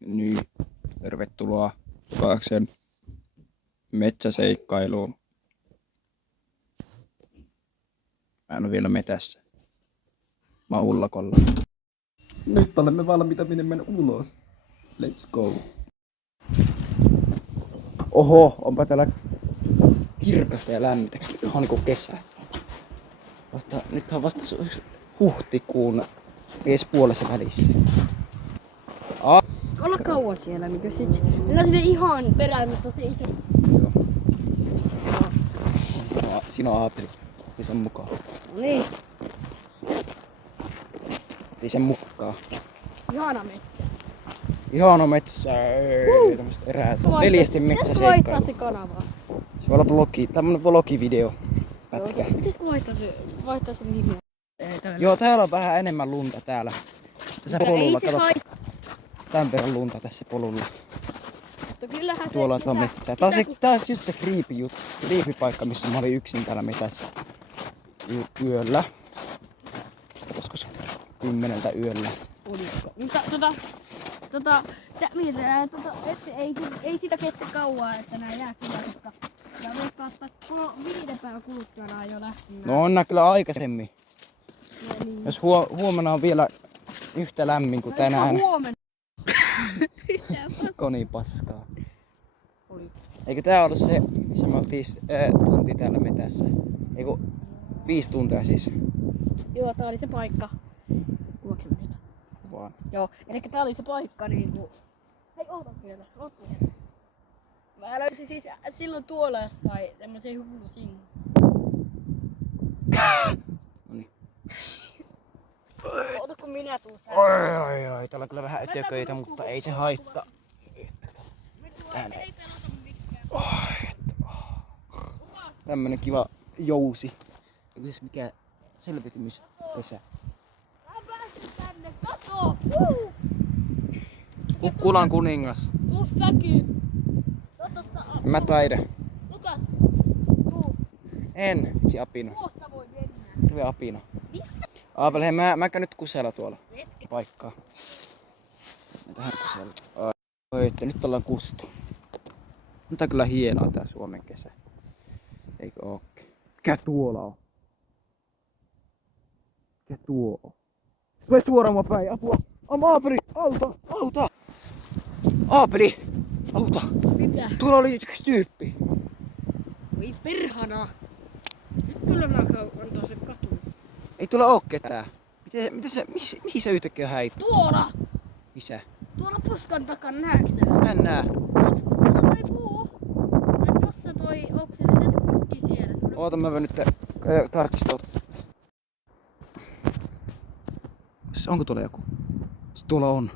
Niin, tervetuloa takaisin metsäseikkailuun. Mä en ole vielä metässä. Mä oon ullakolla. Nyt olemme valmiita menemään ulos. Let's go. Oho, onpa täällä kirkasta ja lämmintä. Ihan niinku kesä. Nyt on vasta huhtikuun edes puolessa välissä. Olla kauan siellä, niin sit mennään sinne ihan perään, missä on se iso. Joo. No, siinä on Aapeli. Ei sen mukaan. No niin. Ei sen mukaan. Ihana metsä. Ihana metsä. Tämmöset eräät. Veljesten metsäseikkailu. Pitäisikö vaihtaa se kanavaa? Se voi olla vlogi, tämmönen vlogivideo pätkä. Pitäisikö vaihtaa se nimi? Joo, täällä on vähän enemmän lunta täällä. Tässä polulla, kato. Tän verran lunta tässä polulla. Tuolla on metsää. Tää on just se kriipipaikka, missä mä olin yksin täällä metässä yöllä. Koskos 10 yöllä. Oliko? Mutta mietitään, ei sitä kestä kauaa, että nää jää kyllä, koska ja veikkaa, että 5 päivän kuluttua nää on jo lähtenyt. No on nää kyllä aikaisemmin. No niin. Jos huomenna on vielä yhtä lämmin kuin tänään. Huomenna. Koni paskaa. Oli. Eikö tää ollut se, missä mä oltiin tunti täällä metässä? Eiku 5 tuntia siis. Joo, tää oli se paikka. Kuvaksi meitä? Vaan. Joo, elikkä tää oli se paikka niinku... Hei, oota vielä, Mä löysin siis silloin tuolla jossain semmosen hullusin. Noniin. Oota kun minä tuun täällä. Oi, täällä on kyllä vähän ötököitä, mutta ei se haittaa. Ei pelata mikään. Tämmönen kiva jousi. Joku siis mikä selviytymispesä. Mä oon päässyt tänne, kato! Kukkulan kuningas. Tuu säkin! Tosta Mä taida. Lukas! Tuu! En, se apina. Tuosta voi mennä. Tule apina. Mistä? Aapeli, hei mä käyn nyt kusella tuolla Hetki. paikkaa. Mä tähän kusella. Oi, että nyt ollaan kustu. Nyt on kyllä hienoa tää Suomen kesä. Eikö ookin? Mikä tuolla on? Mikä tuo on? Tule suoraan mua päin, apua! Aapeli, auta! Aapeli, auta! Mitä? Tuolla oli yksi tyyppi. Voi perhana! Nyt kyllä mä antaa sen katuun. Ei tuolla oo ketään. Mihin se yhtäkkiä häipyi? Tuolla! Missä? Tuolla puskan takana, näetkö sä? Mä en näe. Tuolla toi puu. Ja tossa toi oksenne, se kukki siellä. Oota, mä voin nyt tarkistaa. Onko tuolla joku? Tuolla on.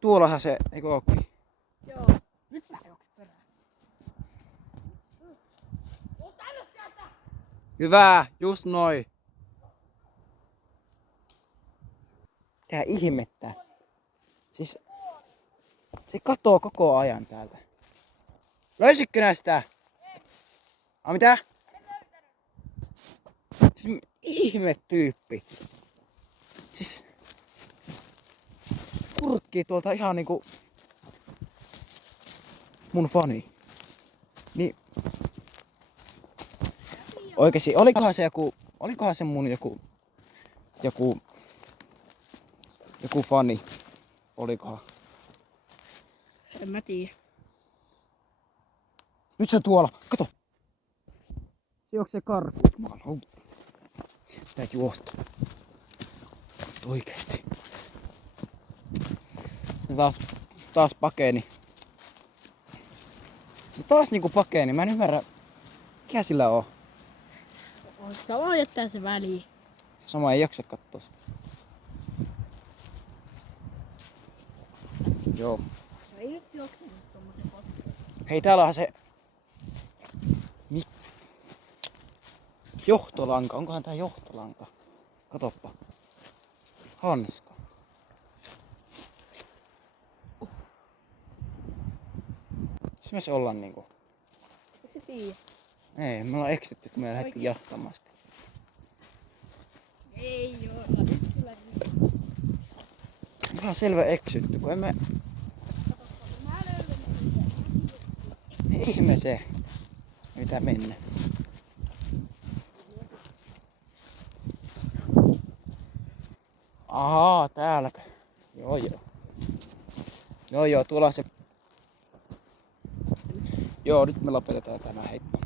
Tuollahan se, eikö ookin? Joo. Nyt mä juoksen perään. Tuu tänne sieltä! Hyvä, just noin. Tää ihmettä. Siis se katoo koko ajan täältä. Löysitkö nää sitä? Mitä? Siis ihme tyyppi. Siis kurkkii tuolta ihan niinku mun fani. Niin oikeesti, olikohan se mun joku fani? Olikohan? En mä tiedä. Nyt se on tuolla, kato! Se juoksee karkuun. Pitää juosta. Oikeesti. Se taas pakeni. Se taas niinku pakeni, mä en ymmärrä. Mikä sillä on? Sama jättää se väliin. Sama ei jaksa kattoo sitä. Joo. Ei nyt juoksenut tommosen kosken. Hei, täällä onhan se johtolanka. Onkohan tää johtolanka? Katoppa. Hanska. Se myös ollaan niinku. Eikö se tiedä? Ei, me ollaan eksytty, kun me lähdettiin jahtamaan sitä. Ei oo, nyt kyllä niin. Ihan selvä eksytty, kun emme... Mä löydän sen. Ihme se. Mitä mennä. Ahaa, täälläkö? Joo. Joo, tuolla se... Joo, nyt me lopetetaan tämä, heippa.